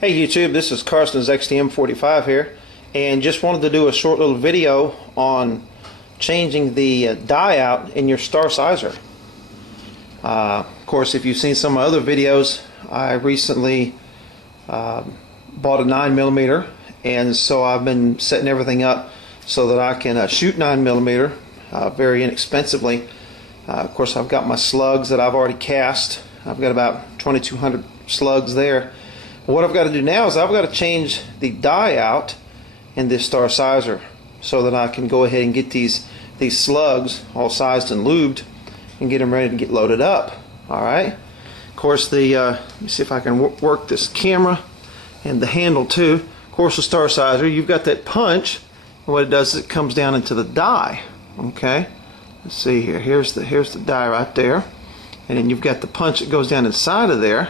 Hey YouTube, this is Carson's XTM45 here, and just wanted to do a short little video on changing the dye out in your Star Sizer. Of course, if you've seen some of my other videos, I recently bought a 9mm, and so I've been setting everything up so that I can shoot 9mm very inexpensively. Of course, I've got my slugs that I've already cast. I've got about 2,200 slugs there. What I've got to do now is I've got to change the dye out in this Star Sizer so that I can go ahead and get these slugs all sized and lubed and get them ready to get loaded up. Alright, of course let me see if I can work this camera and the handle too. Of course, the Star Sizer, you've got that punch, and what it does is it comes down into the dye. Okay, let's see here, here's the dye right there, and then you've got the punch that goes down inside of there.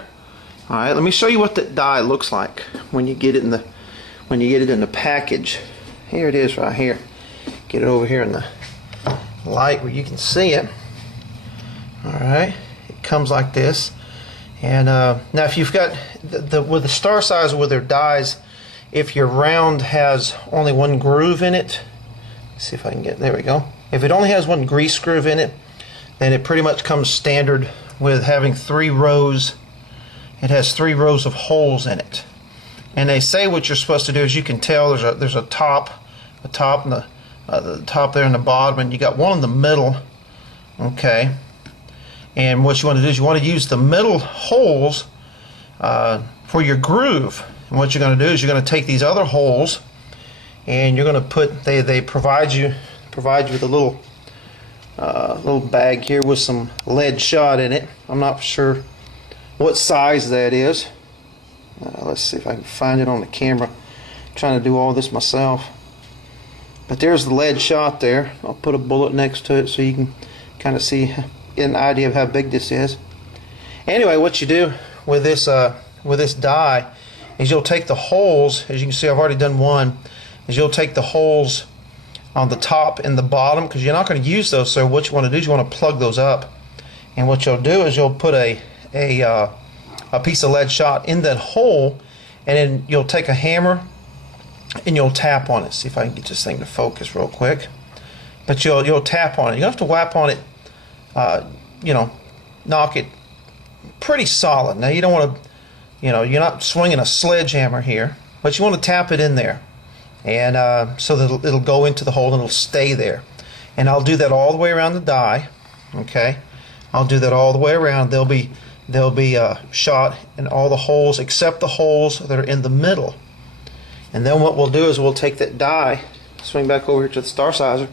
Alright, let me show you what that dye looks like when you get it in the package. Here it is right here. Get it over here in the light where you can see it. Alright, it comes like this. And now if you've got with the Star Sizer with their dyes, if your round has only one groove in it, let's see if I can get, there we go. If it only has one grease groove in it, then it pretty much comes standard with having 3 rows. It has 3 rows of holes in it, and they say what you're supposed to do is, you can tell there's a top and the top there and the bottom, and you got one in the middle. Okay, and what you want to do is you want to use the middle holes for your groove. And what you're going to do is you're going to take these other holes and you're going to put, they provide you with a little bag here with some lead shot in it. I'm not sure what size that is. Let's see if I can find it on the camera. I'm trying to do all this myself. But there's the lead shot there. I'll put a bullet next to it so you can kind of see, get an idea of how big this is. Anyway, what you do with this dye is you'll take the holes, as you can see I've already done one, is you'll take the holes on the top and the bottom, because you're not going to use those, so what you want to do is you want to plug those up. And what you'll do is you'll put a piece of lead shot in that hole, and then you'll take a hammer and you'll tap on it. See if I can get this thing to focus real quick. But you'll tap on it. You don't have to whap on it. Knock it pretty solid. Now you don't want to, you're not swinging a sledgehammer here, but you want to tap it in there, and so that it'll go into the hole and it'll stay there. And I'll do that all the way around the die. Okay, I'll do that all the way around. They'll be shot in all the holes except the holes that are in the middle. And then what we'll do is we'll take that dye, swing back over here to the Star Sizer.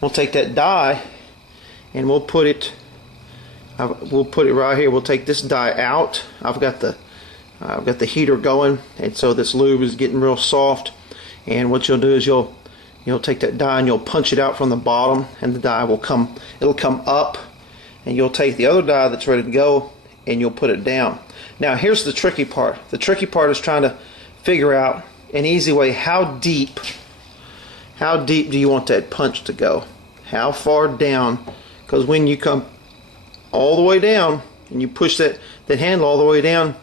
We'll take that dye and we'll put it right here. We'll take this dye out. I've got the heater going, and so this lube is getting real soft. And what you'll do is you'll take that dye and you'll punch it out from the bottom, and the dye will come up, and you'll take the other dye that's ready to go and you'll put it down. Now here's the tricky part. The tricky part is trying to figure out an easy way. How deep do you want that punch to go? How far down? Because when you come all the way down and you push that handle all the way down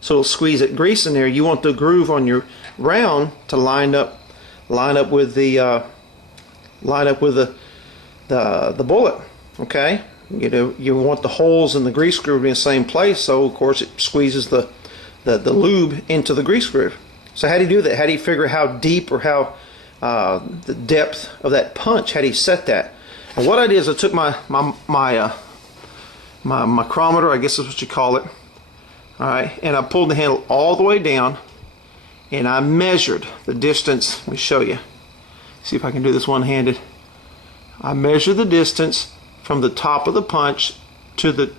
so it'll squeeze that grease in there, you want the groove on your round to line up with the bullet. Okay, you want the holes in the grease groove in the same place, so of course it squeezes the lube into the grease groove. So how do you do that? How do you figure how deep or how the depth of that punch? How do you set that? And what I did is I took my micrometer, I guess is what you call it. All right, and I pulled the handle all the way down, and I measured the distance. Let me show you. See if I can do this one-handed. I measured the distance from the top of the punch to the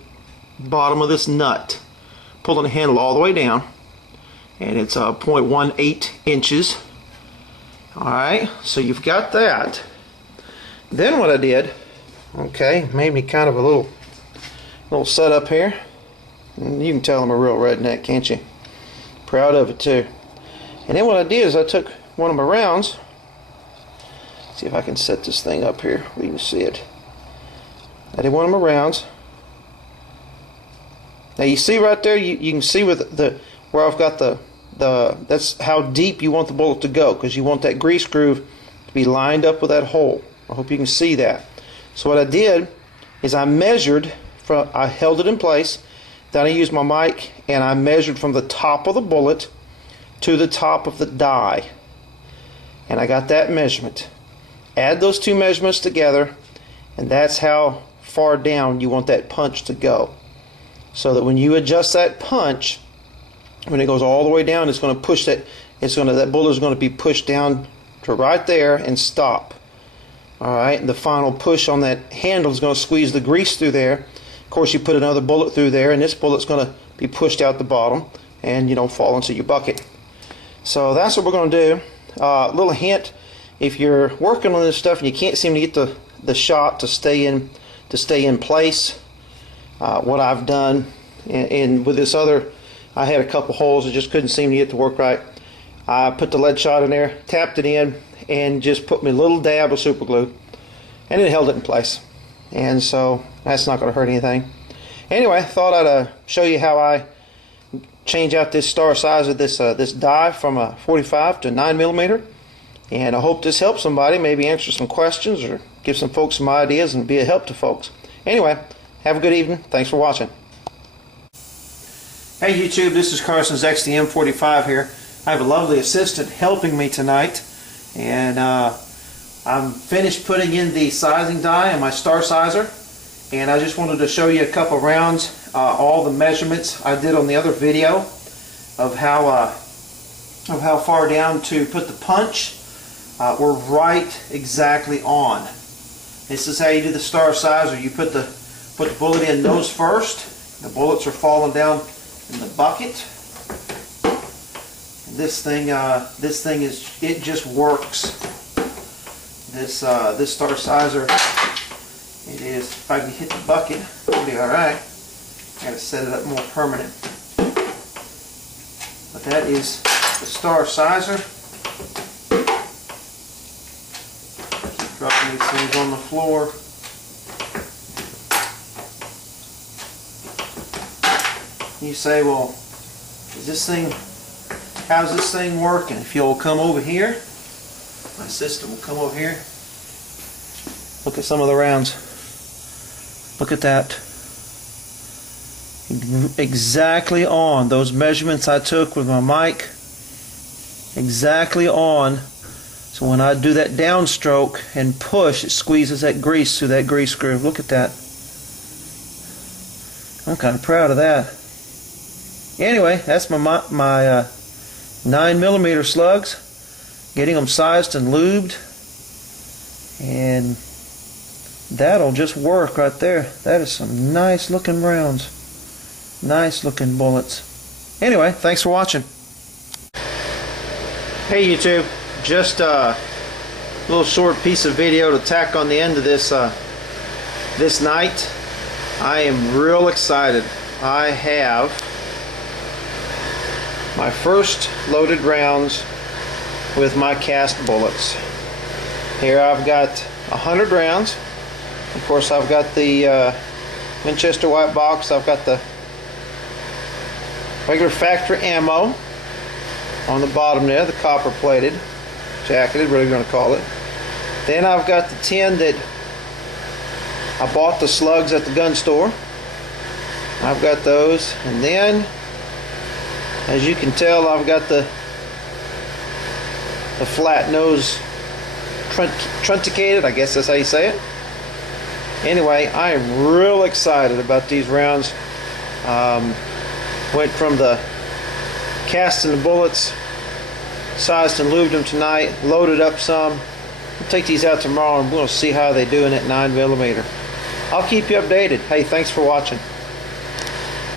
bottom of this nut, pulling the handle all the way down, and it's 0.18 inches. Alright, so you've got that. Then what I did, okay, made me kind of a little setup here. And you can tell I'm a real redneck, can't you? Proud of it too. And then what I did is I took one of my rounds. See if I can set this thing up here where you can see it. I did one of my rounds. Now you see right there, you can see with where I've got the that's how deep you want the bullet to go, because you want that grease groove to be lined up with that hole. I hope you can see that. So what I did is I measured I held it in place, then I used my mic and I measured from the top of the bullet to the top of the die, and I got that measurement. Add those two measurements together, and that's how far down you want that punch to go, so that when you adjust that punch, when it goes all the way down, it's going to push that that bullet is going to be pushed down to right there and stop. Alright, and the final push on that handle is going to squeeze the grease through there. Of course, you put another bullet through there, and this bullet's going to be pushed out the bottom and, you know, fall into your bucket. So that's what we're going to do. Little hint: if you're working on this stuff and you can't seem to get the shot to stay in place, what I've done, and with this other, I had a couple holes I just couldn't seem to get to work right. I put the lead shot in there, tapped it in, and just put me a little dab of super glue, and it held it in place. And so that's not going to hurt anything. Anyway, I thought I'd show you how I change out this star size of this die from a 45 to 9mm, and I hope this helps somebody, maybe answer some questions or give some folks some ideas and be a help to folks. Anyway, have a good evening. Thanks for watching. Hey YouTube, this is Carson's XDM45 here. I have a lovely assistant helping me tonight, and I'm finished putting in the sizing die in my star sizer, and I just wanted to show you a couple rounds, all the measurements I did on the other video of how far down to put the punch. We're right exactly on. This is how you do the star sizer. You put the bullet in nose first. The bullets are falling down in the bucket. This thing it just works. This star sizer, it is, if I can hit the bucket, it'll be alright. I gotta set it up more permanent. But that is the star sizer. Keep dropping these things on the floor. You say, well, how's this thing working? If you'll come over here, my system will come over here. Look at some of the rounds. Look at that. Exactly on. Those measurements I took with my mic, exactly on. So when I do that downstroke and push, it squeezes that grease through that grease groove. Look at that. I'm kind of proud of that. Anyway, that's my 9mm slugs, getting them sized and lubed, and that'll just work right there. That is some nice looking rounds, nice looking bullets. Anyway, thanks for watching. Hey YouTube, just a little short piece of video to tack on the end of this this night. I am real excited. I have my first loaded rounds with my cast bullets. Here I've got 100 rounds. Of course, I've got the Winchester white box. I've got the regular factory ammo on the bottom there, the copper plated, jacketed, whatever you're going to call it. Then I've got the tin that I bought the slugs at the gun store. I've got those, and then, as you can tell, I've got the flat nose truncated, I guess that's how you say it. Anyway, I am real excited about these rounds. Went from the casting the bullets, sized and lubed them tonight, loaded up some. We'll take these out tomorrow and we'll see how they're doing at 9mm. I'll keep you updated. Hey, thanks for watching.